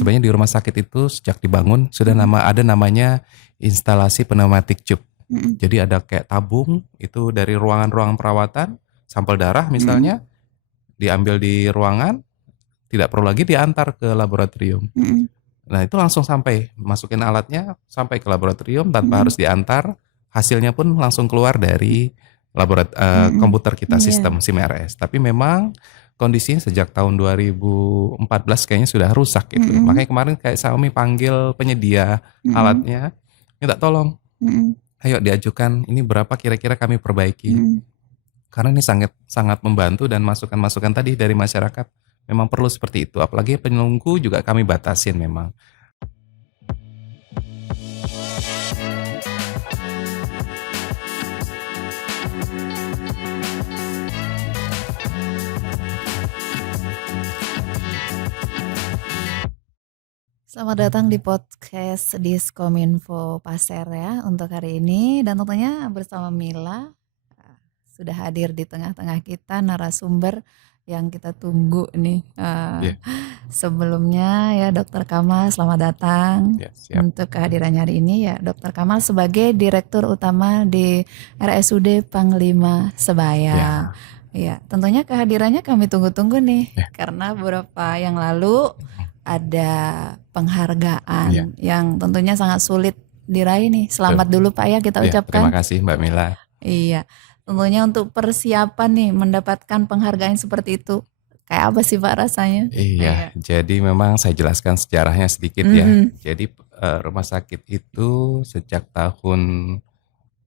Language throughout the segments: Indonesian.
sebenarnya di rumah sakit itu sejak dibangun sudah ada namanya instalasi pneumatik tube. Jadi ada kayak tabung itu dari ruangan-ruangan perawatan, sampel darah misalnya diambil di ruangan, tidak perlu lagi diantar ke laboratorium. Nah itu langsung sampai, masukin alatnya sampai ke laboratorium tanpa harus diantar, hasilnya pun langsung keluar dari komputer kita, sistem SIM-RS. Tapi memang kondisinya sejak tahun 2014 kayaknya sudah rusak gitu. Makanya kemarin kayak Xiaomi panggil penyedia alatnya, minta tolong, ayo diajukan ini berapa kira-kira kami perbaiki. Karena ini sangat sangat membantu dan masukan-masukan tadi dari masyarakat memang perlu seperti itu. Apalagi penunggu juga kami batasin memang. Selamat datang di podcast Diskominfo Passer ya untuk hari ini, dan tentunya bersama Mila sudah hadir di tengah-tengah kita narasumber yang kita tunggu nih. Sebelumnya ya Dr. Kamal, selamat datang. Untuk kehadirannya hari ini ya Dr. Kamal sebagai Direktur Utama di RSUD Panglima Sebaya. Ya, tentunya kehadirannya kami tunggu-tunggu nih karena beberapa yang lalu ada penghargaan yang tentunya sangat sulit diraih nih. Selamat dulu Pak ya kita ucapkan. Terima kasih Mbak Mila. Iya, tentunya untuk persiapan nih mendapatkan penghargaan seperti itu, kayak apa sih Pak rasanya? Iya, jadi memang saya jelaskan sejarahnya sedikit ya. Jadi rumah sakit itu sejak tahun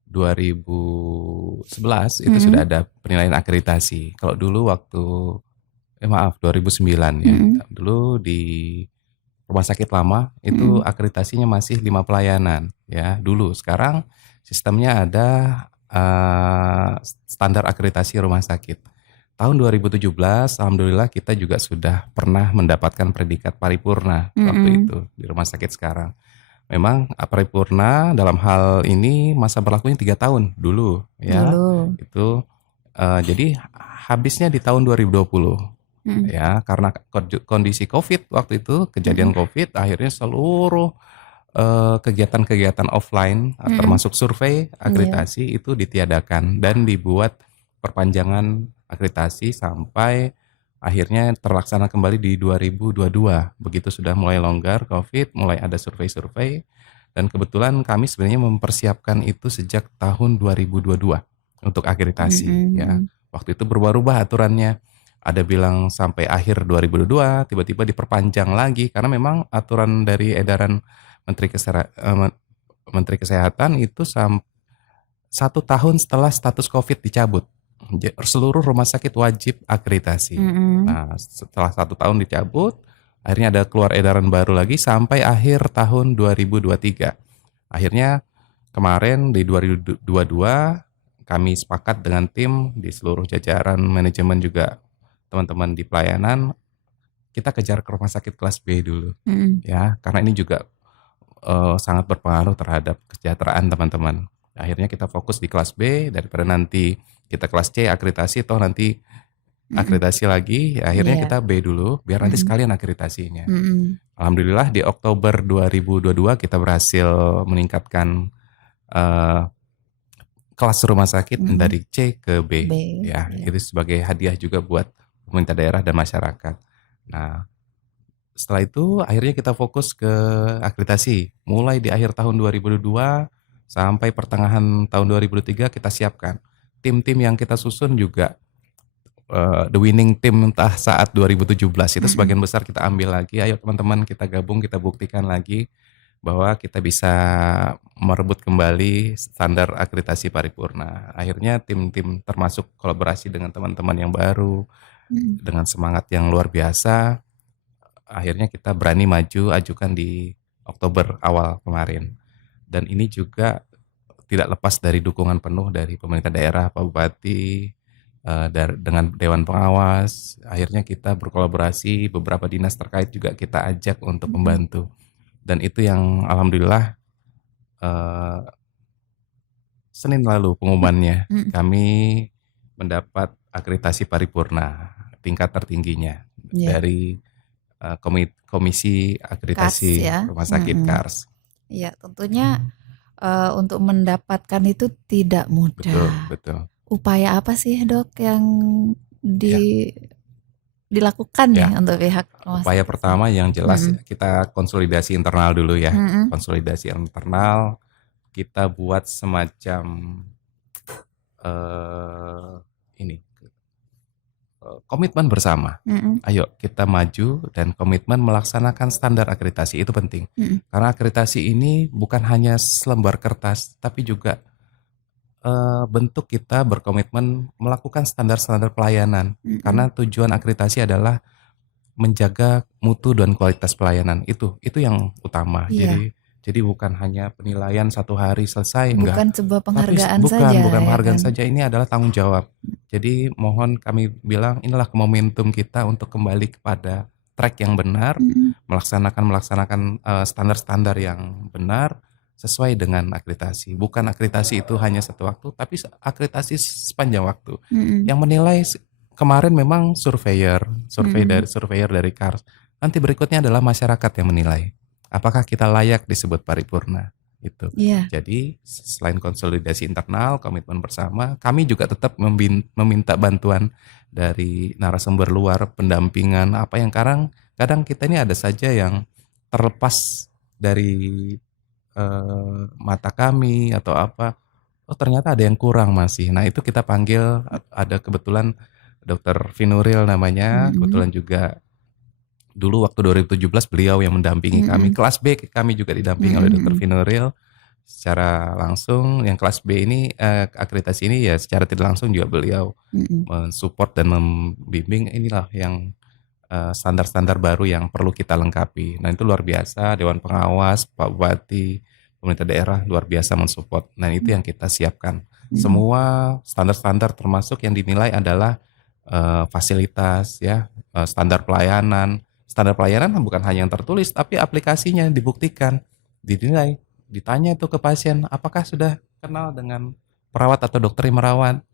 2011 itu sudah ada penilaian akreditasi. Kalau dulu waktu 2009 ya. Dulu di rumah sakit lama itu akreditasinya masih 5 pelayanan ya dulu. Sekarang sistemnya ada standar akreditasi rumah sakit. Tahun 2017 alhamdulillah kita juga sudah pernah mendapatkan predikat paripurna waktu itu di rumah sakit sekarang. Memang paripurna dalam hal ini masa berlakunya 3 tahun dulu ya. Itu jadi habisnya di tahun 2020. Ya, karena kondisi COVID waktu itu, kejadian COVID, akhirnya seluruh kegiatan-kegiatan offline, termasuk survei akreditasi itu ditiadakan dan dibuat perpanjangan akreditasi sampai akhirnya terlaksana kembali di 2022. Begitu sudah mulai longgar COVID, mulai ada survei-survei, dan kebetulan kami sebenarnya mempersiapkan itu sejak tahun 2022 untuk akreditasi. Ya, waktu itu berubah-ubah aturannya. Ada bilang sampai akhir 2022, tiba-tiba diperpanjang lagi karena memang aturan dari edaran Menteri Kesehatan itu 1 tahun setelah status COVID dicabut, seluruh rumah sakit wajib akreditasi. Nah, setelah 1 tahun dicabut, akhirnya ada keluar edaran baru lagi sampai akhir tahun 2023. Akhirnya kemarin di 2022 kami sepakat dengan tim di seluruh jajaran manajemen juga teman-teman di pelayanan, kita kejar ke rumah sakit kelas B dulu, ya, karena ini juga sangat berpengaruh terhadap kesejahteraan teman-teman. Akhirnya kita fokus di kelas B daripada nanti kita kelas C akreditasi, toh nanti akreditasi lagi, akhirnya kita B dulu, biar nanti sekalian akreditasinya. Alhamdulillah di Oktober 2022 kita berhasil meningkatkan kelas rumah sakit dari C ke B, ya, itu sebagai hadiah juga buat pemerintah daerah dan masyarakat. Nah, setelah itu akhirnya kita fokus ke akreditasi. Mulai di akhir tahun 2022 sampai pertengahan tahun 2023 kita siapkan. Tim-tim yang kita susun juga the winning team entah saat 2017 itu sebagian besar kita ambil lagi. Ayo teman-teman kita gabung, kita buktikan lagi bahwa kita bisa merebut kembali standar akreditasi paripurna. Akhirnya tim-tim termasuk kolaborasi dengan teman-teman yang baru, dengan semangat yang luar biasa, akhirnya kita berani maju ajukan di Oktober awal kemarin. Dan ini juga tidak lepas dari dukungan penuh dari pemerintah daerah, Pak Bupati, dengan Dewan Pengawas. Akhirnya kita berkolaborasi, beberapa dinas terkait juga kita ajak untuk membantu. Dan itu yang alhamdulillah Senin lalu pengumumannya, kami mendapat akreditasi paripurna tingkat tertingginya dari Komisi Akreditasi ya. Rumah Sakit KARS. Iya, tentunya untuk mendapatkan itu tidak mudah. Betul. Upaya apa sih Dok yang dilakukan ya untuk pihak rumah sakit? Upaya pertama yang jelas kita konsolidasi internal dulu ya. Konsolidasi internal, kita buat semacam komitmen bersama. Ayo kita maju dan komitmen melaksanakan standar akreditasi, itu penting. Karena akreditasi ini bukan hanya selembar kertas, tapi juga bentuk kita berkomitmen melakukan standar-standar pelayanan. Karena tujuan akreditasi adalah menjaga mutu dan kualitas pelayanan. Itu yang utama. Jadi bukan hanya penilaian 1 hari selesai, bukan enggak. Sebuah penghargaan saja. Bukan penghargaan saja, ini adalah tanggung jawab. Jadi mohon kami bilang inilah momentum kita untuk kembali kepada track yang benar, melaksanakan standar-standar yang benar sesuai dengan akreditasi. Bukan akreditasi itu hanya satu waktu, tapi akreditasi sepanjang waktu. Yang menilai kemarin memang surveyor dari KARS. Nanti berikutnya adalah masyarakat yang menilai. Apakah kita layak disebut paripurna? Itu. Jadi selain konsolidasi internal, komitmen bersama, kami juga tetap meminta bantuan dari narasumber luar, pendampingan apa yang kadang kita ini ada saja yang terlepas dari mata kami atau apa. Oh ternyata ada yang kurang masih. Nah itu kita panggil, ada kebetulan Dr. Vinuril namanya, kebetulan juga dulu waktu 2017 beliau yang mendampingi kami. Kelas B kami juga didampingi oleh Dr. Vinuril secara langsung. Yang kelas B ini akreditasi ini ya secara tidak langsung juga beliau mensupport dan membimbing. Inilah yang standar-standar baru yang perlu kita lengkapi. Nah itu luar biasa, Dewan Pengawas, Pak Bupati, pemerintah daerah luar biasa mensupport. Nah itu yang kita siapkan. Semua standar-standar termasuk yang dinilai adalah fasilitas ya, standar pelayanan. Standar pelayanan bukan hanya yang tertulis, tapi aplikasinya dibuktikan, dinilai, ditanya itu ke pasien, apakah sudah kenal dengan perawat atau dokter yang merawat.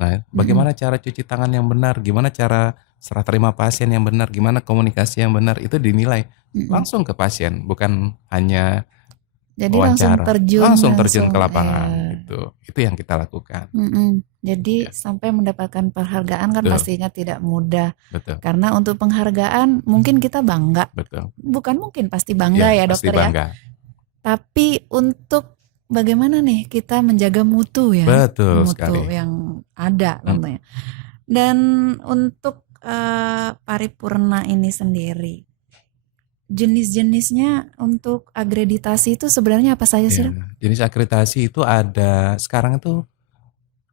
Nah, bagaimana cara cuci tangan yang benar, gimana cara serah terima pasien yang benar, gimana komunikasi yang benar, itu dinilai langsung ke pasien, bukan hanya jadi wawancara. Langsung terjun ke lapangan. Itu yang kita lakukan. Jadi sampai mendapatkan penghargaan kan pastinya tidak mudah. Betul. Karena untuk penghargaan mungkin kita bangga. Betul. Bukan mungkin, pasti bangga ya dokter bangga. Ya. Tapi untuk bagaimana nih kita menjaga mutu ya. Betul mutu sekali. yang ada tentunya. Dan untuk paripurna ini sendiri, jenis-jenisnya untuk akreditasi itu sebenarnya apa saja sih? Jenis akreditasi itu ada sekarang itu,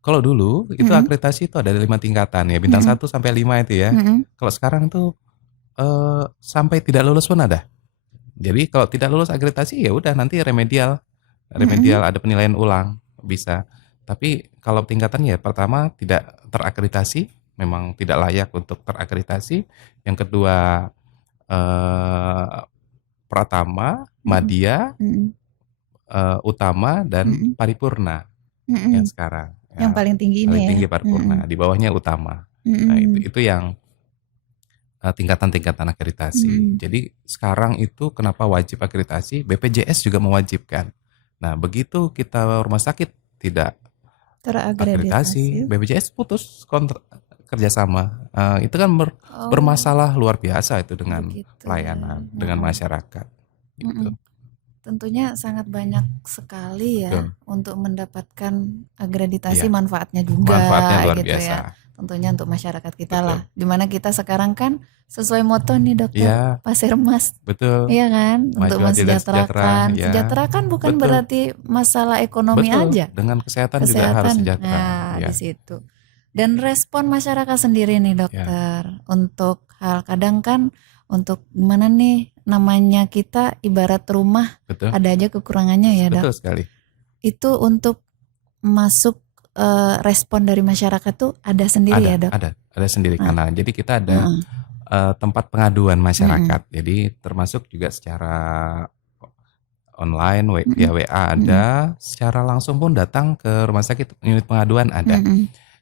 kalau dulu itu akreditasi itu ada 5 tingkatan ya, bintang 1 sampai 5 itu ya. Kalau sekarang tuh sampai tidak lulus pun ada. Jadi kalau tidak lulus akreditasi ya udah nanti remedial ada penilaian ulang bisa. Tapi kalau tingkatan ya pertama tidak terakreditasi, memang tidak layak untuk terakreditasi. Yang kedua pratama, madya, utama dan paripurna yang sekarang. Yang paling tinggi ini paling tinggi paripurna, di bawahnya utama. Nah itu yang tingkatan-tingkatan akreditasi. Jadi sekarang itu kenapa wajib akreditasi? BPJS juga mewajibkan. Nah begitu kita rumah sakit tidak terakreditasi, BPJS putus kontrak kerjasama. Itu kan bermasalah luar biasa itu dengan pelayanan, dengan masyarakat. Gitu. Tentunya sangat banyak sekali ya untuk mendapatkan akreditasi, manfaatnya juga. Manfaatnya luar gitu biasa. Ya. Tentunya untuk masyarakat kita lah. Dimana kita sekarang kan sesuai moto nih dokter, Pasirmas. Betul. Iya kan, untuk mensejahterakan. Ya. Sejahtera kan bukan berarti masalah ekonomi aja. Dengan kesehatan juga harus sejahtera. Nah, di situ. Dan respon masyarakat sendiri nih dokter, untuk hal kadang kan untuk gimana nih namanya kita ibarat rumah, ada aja kekurangannya ya dok. Betul sekali. Itu untuk masuk respon dari masyarakat tuh ada sendiri ya dok? Ada sendiri kanal. Jadi kita ada tempat pengaduan masyarakat. Jadi termasuk juga secara online via WA ada, secara langsung pun datang ke rumah sakit unit pengaduan ada.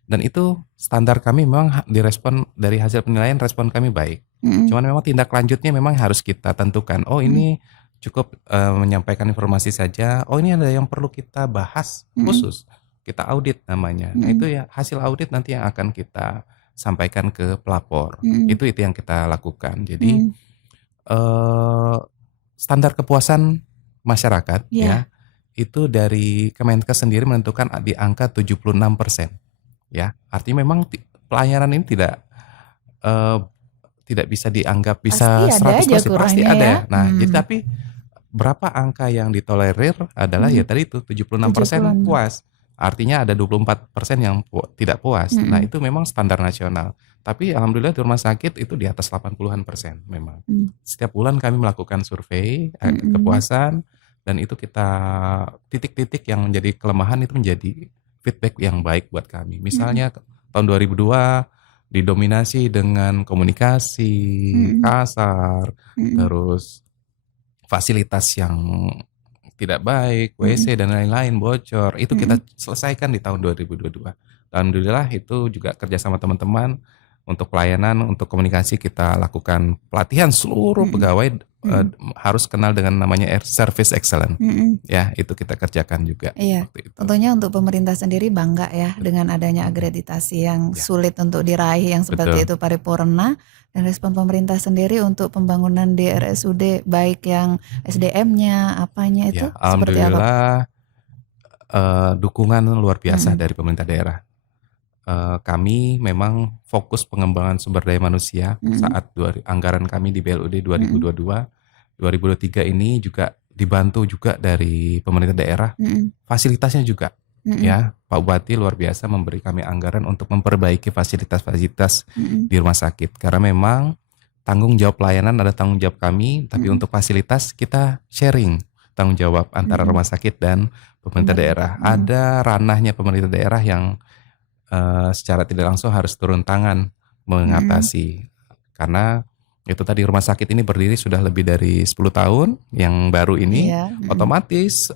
Dan itu standar kami memang direspon dari hasil penilaian, respon kami baik. Cuman memang tindak lanjutnya memang harus kita tentukan. Oh ini cukup menyampaikan informasi saja. Oh ini ada yang perlu kita bahas khusus. Kita audit namanya. Nah itu ya hasil audit nanti yang akan kita sampaikan ke pelapor. Itu yang kita lakukan. Jadi standar kepuasan masyarakat ya itu dari Kemenkes sendiri menentukan di angka 76%. Ya, artinya memang pelayanan ini tidak bisa dianggap bisa pasti 100% pasti ada ya. Nah, jadi Hmm. tapi berapa angka yang ditolerir adalah ya tadi itu 76% 76. puas. Artinya ada 24% yang tidak puas. Nah, itu memang standar nasional. Tapi alhamdulillah di rumah sakit itu di atas 80-an% memang. Setiap bulan kami melakukan survei kepuasan dan itu kita titik-titik yang menjadi kelemahan itu menjadi feedback yang baik buat kami. Misalnya tahun 2002 didominasi dengan komunikasi kasar, terus fasilitas yang tidak baik, WC dan lain-lain bocor. Itu kita selesaikan di tahun 2022. Alhamdulillah itu juga kerjasama teman-teman untuk pelayanan, untuk komunikasi kita lakukan pelatihan seluruh pegawai harus kenal dengan namanya service excellence. Ya, itu kita kerjakan juga. Iya. Tentunya untuk pemerintah sendiri bangga ya dengan adanya akreditasi yang sulit untuk diraih yang seperti itu paripurna, dan respon pemerintah sendiri untuk pembangunan di RSUD baik yang SDM-nya apanya itu ya, seperti apa? Alhamdulillah dukungan luar biasa dari pemerintah daerah. Kami memang fokus pengembangan sumber daya manusia saat anggaran kami di BLUD 2022, 2023 ini juga dibantu juga dari pemerintah daerah, fasilitasnya juga. Ya, Pak Bupati luar biasa memberi kami anggaran untuk memperbaiki fasilitas-fasilitas di rumah sakit. Karena memang tanggung jawab pelayanan ada tanggung jawab kami, tapi untuk fasilitas kita sharing tanggung jawab antara rumah sakit dan pemerintah daerah. Ada ranahnya pemerintah daerah yang secara tidak langsung harus turun tangan mengatasi. Karena itu tadi rumah sakit ini berdiri sudah lebih dari 10 tahun, yang baru ini otomatis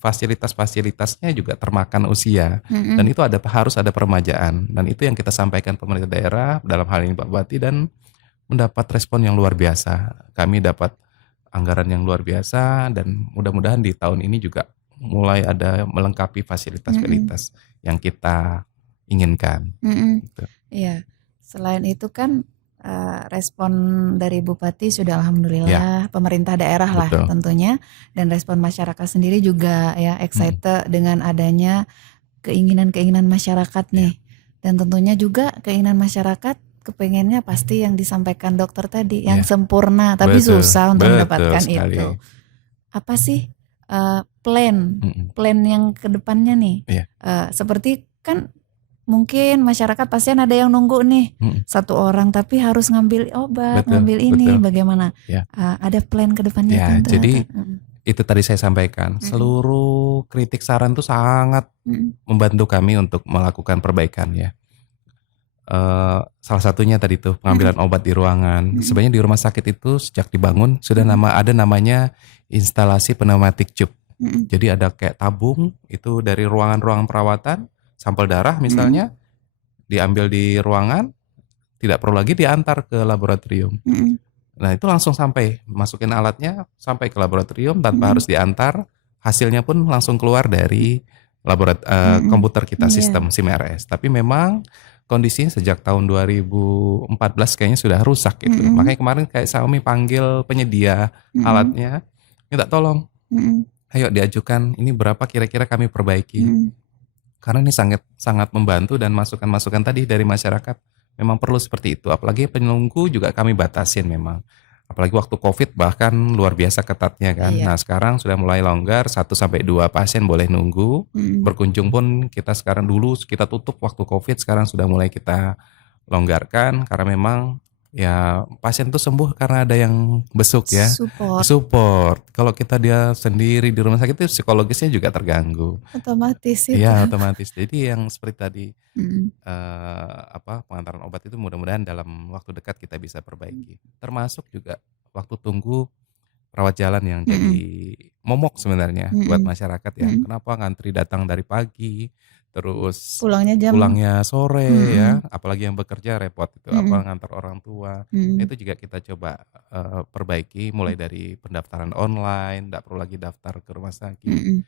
fasilitas-fasilitasnya juga termakan usia. Dan itu harus ada peremajaan. Dan itu yang kita sampaikan pemerintah daerah dalam hal ini Pak Bupati, dan mendapat respon yang luar biasa. Kami dapat anggaran yang luar biasa dan mudah-mudahan di tahun ini juga mulai ada melengkapi fasilitas-fasilitas yang kita inginkan. Gitu. Iya, selain itu kan respon dari Bupati sudah alhamdulillah, pemerintah daerah lah tentunya, dan respon masyarakat sendiri juga ya excited dengan adanya keinginan-keinginan masyarakat nih, dan tentunya juga keinginan masyarakat kepengennya pasti yang disampaikan dokter tadi yang sempurna, tapi susah untuk mendapatkan itu. Apa sih plan yang kedepannya nih? Seperti kan mungkin masyarakat pasien ada yang nunggu nih 1 orang tapi harus ngambil obat, ngambil ini, bagaimana? Ada plan ke depannya kan? Jadi itu tadi saya sampaikan, seluruh kritik saran itu sangat membantu kami untuk melakukan perbaikan ya. Salah satunya tadi tuh pengambilan obat di ruangan. Sebenarnya di rumah sakit itu sejak dibangun sudah ada namanya instalasi pneumatic tube. Jadi ada kayak tabung itu dari ruangan-ruangan perawatan. Sampel darah misalnya diambil di ruangan, tidak perlu lagi diantar ke laboratorium. Nah itu langsung sampai, masukin alatnya sampai ke laboratorium tanpa harus diantar, hasilnya pun langsung keluar dari komputer kita, sistem SIM-RS. Tapi memang kondisinya sejak tahun 2014 kayaknya sudah rusak gitu. Makanya kemarin kayak Xiaomi panggil penyedia alatnya, minta tolong, ayo diajukan ini berapa kira-kira kami perbaiki. Karena ini sangat membantu, dan masukan-masukan tadi dari masyarakat memang perlu seperti itu. Apalagi penunggu juga kami batasin memang. Apalagi waktu COVID bahkan luar biasa ketatnya kan. Nah sekarang sudah mulai longgar, 1-2 pasien boleh nunggu. Berkunjung pun kita sekarang, dulu kita tutup waktu COVID, sekarang sudah mulai kita longgarkan. Karena memang ya pasien tuh sembuh karena ada yang besuk ya, support. Kalau dia sendiri di rumah sakit itu psikologisnya juga terganggu. Otomatis itu. Iya otomatis. Jadi yang seperti tadi pengantaran obat itu mudah-mudahan dalam waktu dekat kita bisa perbaiki. Termasuk juga waktu tunggu rawat jalan yang jadi momok sebenarnya buat masyarakat ya. Kenapa ngantri datang dari pagi, terus pulangnya sore ya, apalagi yang bekerja repot itu, apa ngantar orang tua. Itu juga kita coba perbaiki mulai dari pendaftaran online, nggak perlu lagi daftar ke rumah sakit.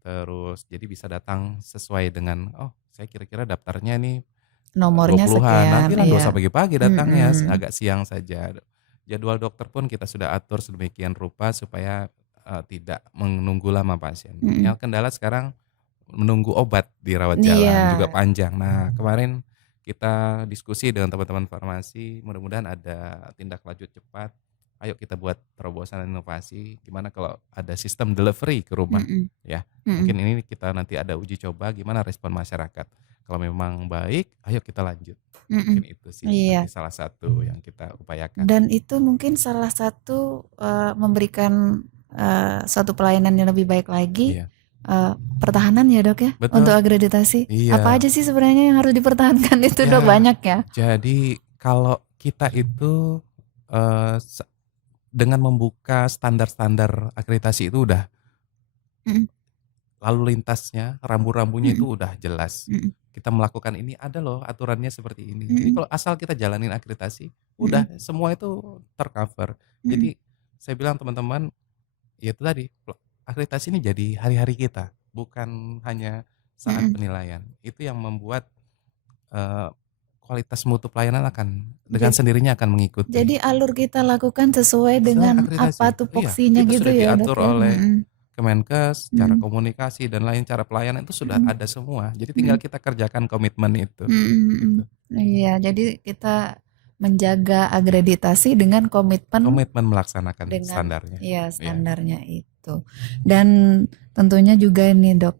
Terus jadi bisa datang sesuai dengan, oh saya kira-kira daftarnya nih nomornya 20-an, sekian, nanti lah nggak iya. usah pagi-pagi datangnya, agak siang saja. Jadwal dokter pun kita sudah atur sedemikian rupa supaya tidak menunggu lama pasien. Yang kendala sekarang menunggu obat di rawat jalan juga Iya. panjang. Nah, kemarin kita diskusi dengan teman-teman farmasi, mudah-mudahan ada tindak lanjut cepat. Ayo kita buat terobosan inovasi, gimana kalau ada sistem delivery ke rumah, ya. Mungkin ini kita nanti ada uji coba gimana respon masyarakat. Kalau memang baik, ayo kita lanjut. Mungkin itu sih Iya. nanti salah satu yang kita upayakan. Dan itu mungkin salah satu memberikan suatu pelayanan yang lebih baik lagi. Iya. Pertahanan ya dok ya, Betul. untuk akreditasi. Iya. Apa aja sih sebenarnya yang harus dipertahankan itu dok, banyak ya? Jadi kalau kita itu dengan membuka standar-standar akreditasi itu udah lalu lintasnya, rambu-rambunya itu udah jelas. Kita melakukan ini ada loh aturannya seperti ini. Jadi kalau asal kita jalanin akreditasi, udah semua itu tercover. Jadi saya bilang teman-teman, ya itu tadi, akreditasi ini jadi hari-hari kita, bukan hanya saat penilaian. Itu yang membuat kualitas mutu pelayanan akan dengan sendirinya akan mengikuti. Jadi alur kita lakukan sesuai dengan apa tupoksinya itu gitu sudah ya diatur dok ya? oleh Kemenkes, cara komunikasi dan lain cara pelayanan itu sudah ada semua. Jadi tinggal kita kerjakan komitmen itu. Gitu. Iya, jadi kita menjaga akreditasi dengan komitmen melaksanakan dengan, standarnya. Iya, standarnya itu. Dan tentunya juga ini dok,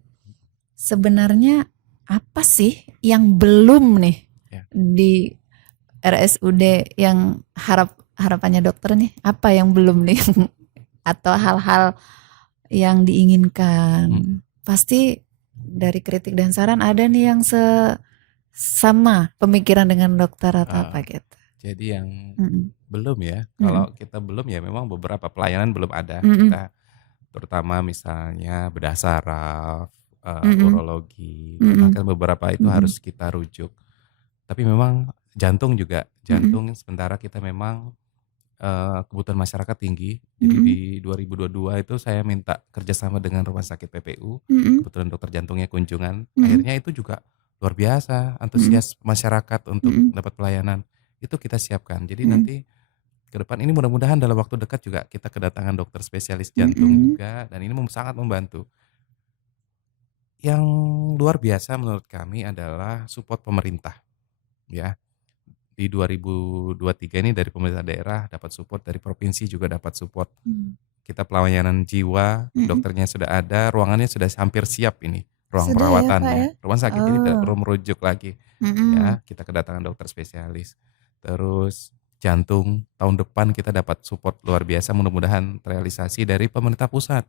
sebenarnya apa sih yang belum nih di RSUD yang harapannya dokter nih, apa yang belum nih atau hal-hal yang diinginkan? Pasti dari kritik dan saran ada nih yang sama pemikiran dengan dokter atau apa gitu. Jadi yang belum ya, kalau kita belum ya memang beberapa pelayanan belum ada. Kita terutama misalnya bedah saraf, urologi, bahkan beberapa itu harus kita rujuk. Tapi memang jantung sementara kita memang kebutuhan masyarakat tinggi. Jadi di 2022 itu saya minta kerjasama dengan Rumah Sakit PPU, kebetulan dokter jantungnya kunjungan. Akhirnya itu juga luar biasa antusias masyarakat untuk dapat pelayanan. Itu kita siapkan. Jadi nanti ke depan ini mudah-mudahan dalam waktu dekat juga kita kedatangan dokter spesialis jantung juga, dan ini sangat membantu. Yang luar biasa menurut kami adalah support pemerintah. Ya. Di 2023 ini dari pemerintah daerah dapat support, dari provinsi juga dapat support. Kita pelayanan jiwa, dokternya sudah ada, ruangannya sudah hampir siap ini, ruang Sudah perawatannya. ya, Pak, ya? Rumah sakit ini tidak perlu merujuk lagi. Ya, kita kedatangan dokter spesialis. Terus jantung tahun depan kita dapat support luar biasa, mudah-mudahan terrealisasi dari pemerintah pusat.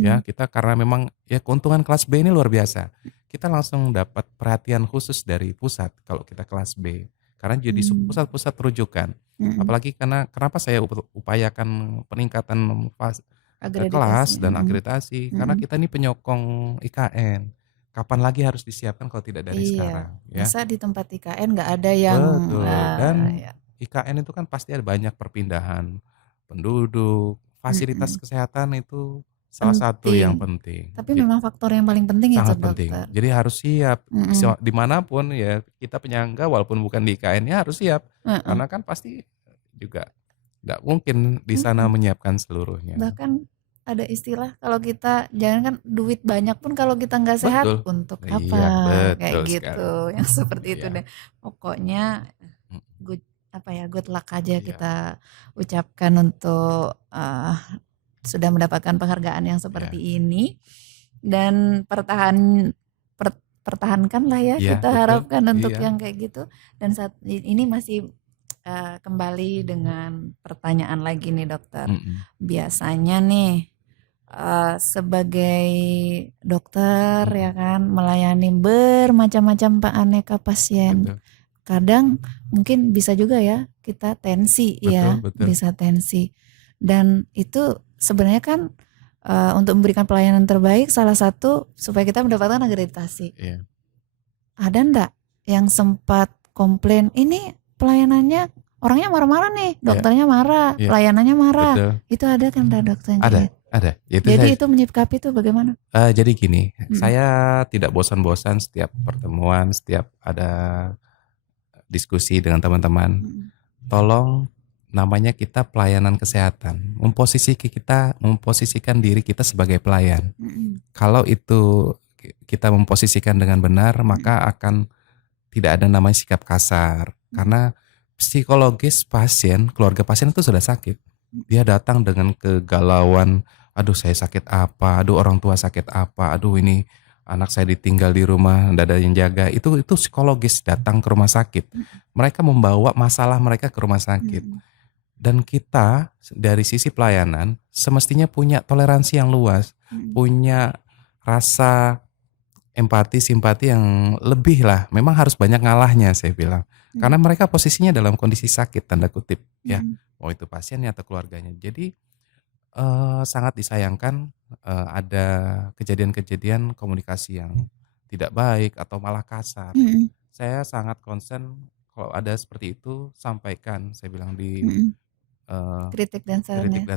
Ya, kita karena memang ya keuntungan kelas B ini luar biasa. Kita langsung dapat perhatian khusus dari pusat kalau kita kelas B. Karena jadi pusat-pusat rujukan. Apalagi karena kenapa saya upayakan peningkatan kelas dan akreditasi. Karena kita ini penyokong IKN. Kapan lagi harus disiapkan kalau tidak dari sekarang. Ya. Masa di tempat IKN nggak ada yang... Betul. Dan IKN itu kan pasti ada banyak perpindahan penduduk. Fasilitas kesehatan itu salah satu yang penting. Tapi memang faktor yang paling penting sangat itu penting. dokter. Jadi harus siap. Dimanapun ya kita penyangga walaupun bukan di IKN ya harus siap. Karena kan pasti juga nggak mungkin di sana menyiapkan seluruhnya. Bahkan ada istilah kalau kita jangan kan duit banyak pun kalau kita nggak sehat untuk apa? Kayak gitu. Yang seperti itu deh. Pokoknya good luck aja kita ucapkan untuk sudah mendapatkan penghargaan yang seperti ini, dan pertahankanlah ya, kita harapkan untuk yang kayak gitu. Dan saat ini masih kembali dengan pertanyaan lagi nih dokter. Biasanya nih sebagai dokter ya kan melayani bermacam-macam aneka pasien. Kadang mungkin bisa juga ya kita tensi bisa tensi. Dan itu sebenarnya kan untuk memberikan pelayanan terbaik salah satu supaya kita mendapatkan akreditasi. ada ndak yang sempat komplain, ini pelayanannya orangnya marah-marah nih, dokternya marah, pelayanannya marah. Betul. Itu ada kan dok yang kayak gitu? Ada. Jadi itu menyikapi itu bagaimana? Jadi gini, saya tidak bosan-bosan setiap pertemuan, setiap ada diskusi dengan teman-teman. Tolong, namanya kita pelayanan kesehatan, memposisikan diri kita sebagai pelayan. Kalau itu kita memposisikan dengan benar, maka akan tidak ada namanya sikap kasar. Karena psikologis pasien, keluarga pasien itu sudah sakit. Dia datang dengan kegalauan, aduh saya sakit apa, aduh orang tua sakit apa, aduh ini anak saya ditinggal di rumah, tidak ada yang jaga. Itu psikologis datang ke rumah sakit. Mereka membawa masalah mereka ke rumah sakit. Dan kita dari sisi pelayanan semestinya punya toleransi yang luas, punya rasa empati, simpati yang lebih lah. Memang harus banyak ngalahnya saya bilang. Karena mereka posisinya dalam kondisi sakit, tanda kutip ya. Mau itu pasiennya atau keluarganya. Jadi sangat disayangkan ada kejadian-kejadian komunikasi yang tidak baik atau malah kasar. Saya sangat concern kalau ada seperti itu, sampaikan, saya bilang di kritik dan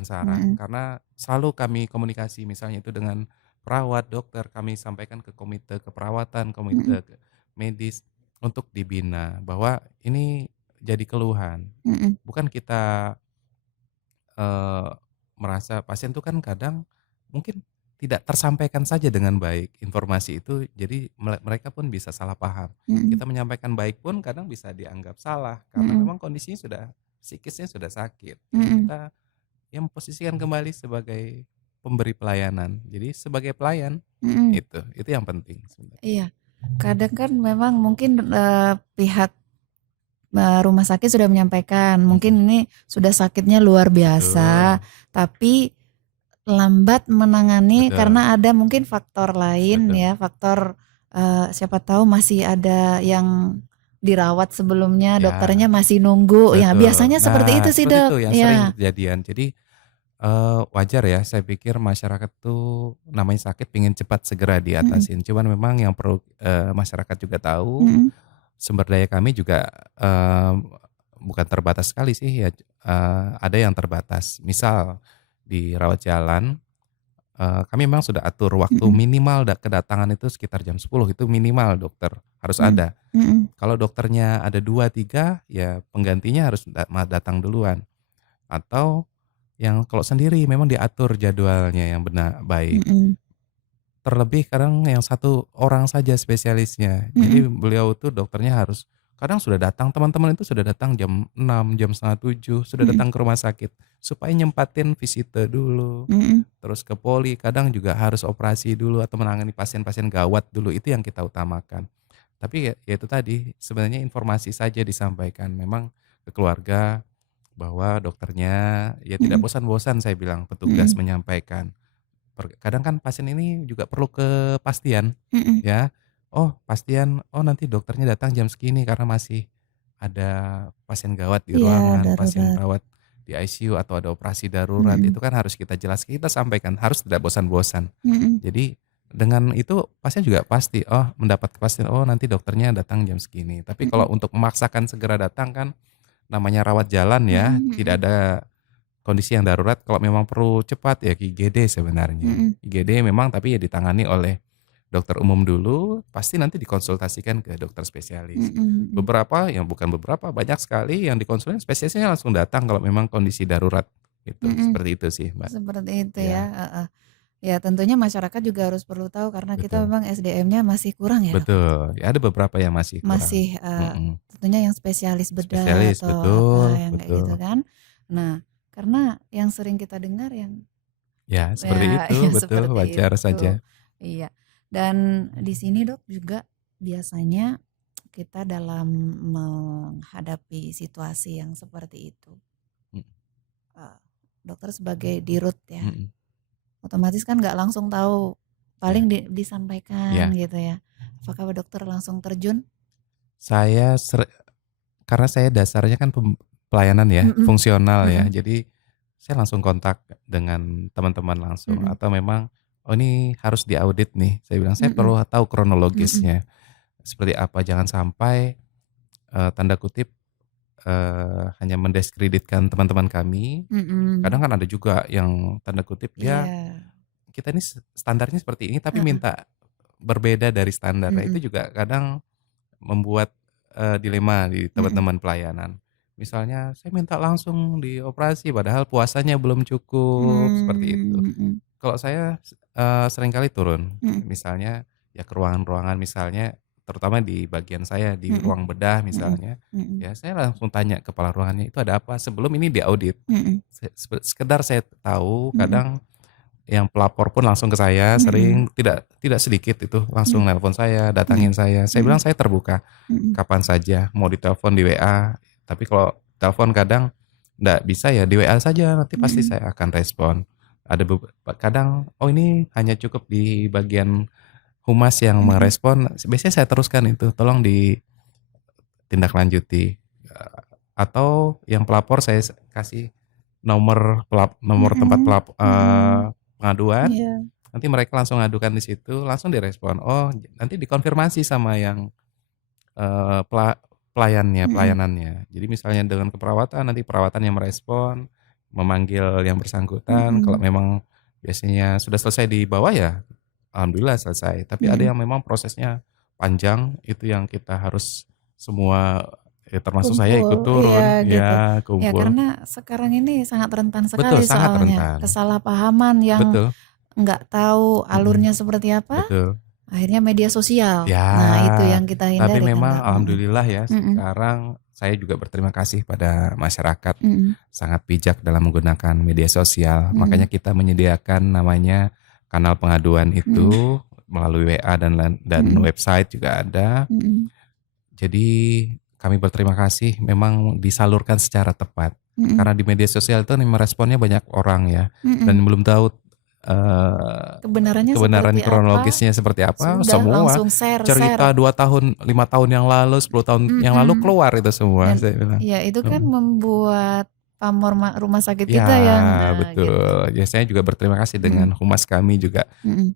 saran. Karena selalu kami komunikasi, misalnya itu dengan perawat, dokter, kami sampaikan ke komite keperawatan, komite medis untuk dibina bahwa ini jadi keluhan. Bukan kita merasa pasien itu kan kadang mungkin tidak tersampaikan saja dengan baik informasi itu, jadi mereka pun bisa salah paham. Kita menyampaikan baik pun kadang bisa dianggap salah karena memang kondisinya psikisnya sudah sakit. Kita yang memposisikan kembali sebagai pemberi pelayanan. Jadi sebagai pelayan itu yang penting sebenarnya. Iya. Kadang kan memang mungkin pihak rumah sakit sudah menyampaikan, mungkin ini sudah sakitnya luar biasa, tapi lambat menangani karena ada mungkin faktor lain ya, faktor siapa tahu masih ada yang dirawat sebelumnya, dokternya masih nunggu. Ya biasanya seperti itu sih dok. Itu yang sering kejadian. Jadi wajar ya, saya pikir masyarakat tuh namanya sakit pengen cepat segera diatasin. Cuman memang yang perlu masyarakat juga tahu, sumber daya kami juga bukan terbatas sekali sih ya, ada yang terbatas. Misal di rawat jalan, kami memang sudah atur waktu minimal kedatangan itu sekitar jam 10, itu minimal dokter harus ada. Kalau dokternya ada 2, 3 ya penggantinya harus datang duluan. Atau yang kalau sendiri memang diatur jadwalnya yang benar baik. Terlebih kadang yang satu orang saja spesialisnya. Jadi beliau tuh dokternya harus kadang sudah datang, teman-teman itu sudah datang jam 6, jam setengah 7, sudah datang ke rumah sakit supaya nyempatin visite dulu. Terus ke poli, kadang juga harus operasi dulu atau menangani pasien-pasien gawat dulu, itu yang kita utamakan. Tapi ya itu tadi, sebenarnya informasi saja disampaikan memang ke keluarga bahwa dokternya ya tidak bosan-bosan, saya bilang petugas menyampaikan. Kadang kan pasien ini juga perlu kepastian ya. Pastian, nanti dokternya datang jam segini karena masih ada pasien gawat di ruangan, pasien rawat di ICU atau ada operasi darurat. Itu kan harus kita jelaskan, kita sampaikan, harus tidak bosan-bosan. Jadi dengan itu pasien juga pasti mendapat kepastian, nanti dokternya datang jam segini. Tapi kalau untuk memaksakan segera datang kan namanya rawat jalan ya, tidak ada kondisi yang darurat. Kalau memang perlu cepat ya IGD sebenarnya. IGD memang tapi ya ditangani oleh dokter umum dulu, pasti nanti dikonsultasikan ke dokter spesialis. Banyak sekali yang dikonsultasi spesialisnya langsung datang kalau memang kondisi darurat. Seperti itu sih, Mbak. Seperti itu ya. Ya tentunya masyarakat juga harus perlu tahu karena kita memang SDM-nya masih kurang ya. Betul. Ya, ada beberapa yang masih kurang. Tentunya yang spesialis bedah atau apa yang kayak gitu kan. Nah, karena yang sering kita dengar yang seperti itu, betul, wajar saja. Iya. Dan di sini dok juga biasanya kita dalam menghadapi situasi yang seperti itu, dokter sebagai dirut ya, otomatis kan nggak langsung tahu, paling disampaikan gitu ya. Apakah dokter langsung terjun? Saya karena saya dasarnya kan pelayanan ya, fungsional ya, jadi saya langsung kontak dengan teman-teman langsung. Atau memang ini harus diaudit nih, saya bilang saya perlu tahu kronologisnya. seperti apa. Jangan sampai tanda kutip hanya mendiskreditkan teman-teman kami. Kadang kan ada juga yang tanda kutip dia kita ini standarnya seperti ini tapi minta berbeda dari standar. Nah, itu juga kadang membuat dilema di teman-teman pelayanan. Misalnya saya minta langsung dioperasi padahal puasanya belum cukup, seperti itu. Kalau saya seringkali turun, misalnya ya ke ruangan-ruangan misalnya, terutama di bagian saya di ruang bedah misalnya, ya saya langsung tanya kepala ruangannya itu ada apa sebelum ini diaudit. Sekedar saya tahu kadang yang pelapor pun langsung ke saya, sering tidak sedikit itu langsung nelpon saya, datangin saya. Saya bilang saya terbuka kapan saja, mau ditelepon di WA. Tapi kalau telepon kadang enggak bisa ya di WA saja, nanti pasti saya akan respon. Ada kadang ini hanya cukup di bagian humas yang merespon. Biasanya saya teruskan itu, tolong ditindaklanjuti. Atau yang pelapor saya kasih nomor tempat pengaduan, nanti mereka langsung ngadukan di situ, langsung direspon. Oh, nanti dikonfirmasi sama yang pelayanannya. Jadi misalnya dengan keperawatan, nanti perawatan yang merespon, memanggil yang bersangkutan. Kalau memang biasanya sudah selesai di bawah ya, alhamdulillah selesai. Tapi ada yang memang prosesnya panjang, itu yang kita harus semua termasuk saya ikut turun, gitu. kumpul. Ya karena sekarang ini sangat rentan sekali Betul, sangat soalnya rentan. kesalahpahaman yang nggak tahu alurnya seperti apa. Betul. Akhirnya media sosial. Ya, nah itu yang kita hindari. Tapi memang alhamdulillah ya sekarang saya juga berterima kasih pada masyarakat sangat bijak dalam menggunakan media sosial. Makanya kita menyediakan namanya kanal pengaduan itu melalui WA dan website juga ada. Jadi kami berterima kasih memang disalurkan secara tepat. Karena di media sosial itu meresponnya banyak orang ya. Dan belum tahu kebenaran kronologisnya seperti apa. Sudah, semua cerita 2 tahun, 5 tahun yang lalu, 10 tahun yang lalu keluar itu semua. Dan, saya bilang. Ya itu kan membuat pamor rumah sakit kita yang betul. Gitu. Ya saya juga berterima kasih dengan humas kami juga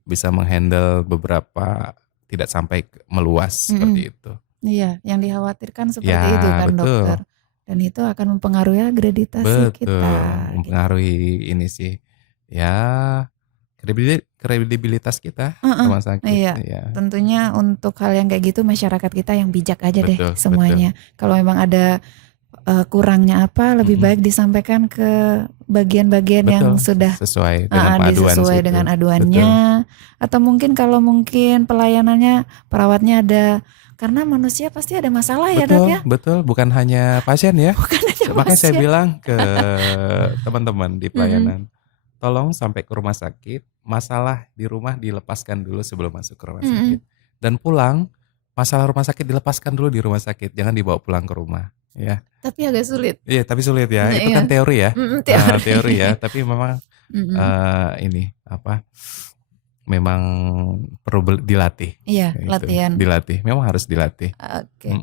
bisa menghandle beberapa tidak sampai meluas seperti itu. Iya, yang dikhawatirkan seperti itu kan betul. Dokter. Dan itu akan mempengaruhi akreditasi kita. Mempengaruhi ini sih. Ya, kredibilitas kita rumah sakit. Iya. Tentunya untuk hal yang kayak gitu masyarakat kita yang bijak aja deh semuanya. Kalau memang ada kurangnya apa, lebih baik disampaikan ke bagian-bagian yang sudah sesuai dengan disesuai dengan aduannya. Atau mungkin kalau pelayanannya perawatnya ada. Karena manusia pasti ada masalah ya dok ya. Betul, bukan hanya pasien ya. Makanya saya bilang ke teman-teman di pelayanan, tolong sampai ke rumah sakit, masalah di rumah dilepaskan dulu sebelum masuk ke rumah sakit. Dan pulang, masalah rumah sakit dilepaskan dulu di rumah sakit, jangan dibawa pulang ke rumah. Ya. Tapi agak sulit. Iya, tapi sulit ya. Itu kan teori ya. Teori ya, tapi memang memang perlu dilatih. Iya, gitu. Latihan. Dilatih, memang harus dilatih. Oke.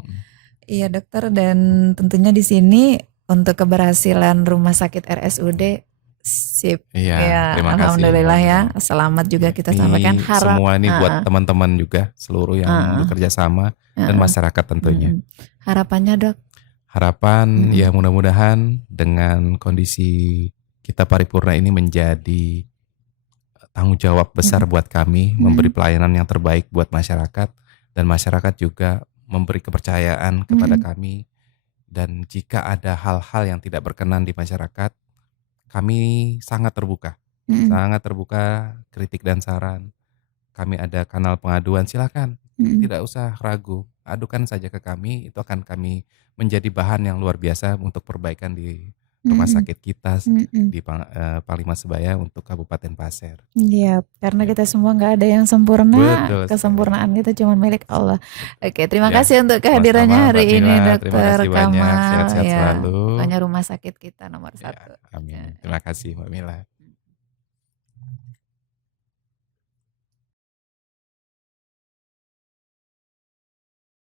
Iya dokter, dan tentunya di sini untuk keberhasilan Rumah Sakit RSUD sip. Iya, terima kasih. Alhamdulillah ya. Selamat juga kita sampaikan. Semua ini buat teman-teman juga seluruh yang bekerja sama dan masyarakat tentunya. Harapannya dok? Harapan ya mudah-mudahan dengan kondisi kita paripurna ini menjadi tanggung jawab besar buat kami, memberi pelayanan yang terbaik buat masyarakat, dan masyarakat juga memberi kepercayaan kepada kami. Dan jika ada hal-hal yang tidak berkenan di masyarakat, kami sangat terbuka, kritik dan saran. Kami ada kanal pengaduan, silakan, tidak usah ragu, adukan saja ke kami, itu akan kami menjadi bahan yang luar biasa untuk perbaikan di rumah sakit kita di Panglima Sebaya untuk Kabupaten Pasir. Iya, karena kita semua nggak ada yang sempurna. Betul, kesempurnaan kita cuma milik Allah. Oke, terima kasih untuk kehadirannya hari ini Dokter Kamal. Sehat-sehat selalu. Pokoknya rumah sakit kita nomor 1. Amin. Terima kasih Mbak Mila.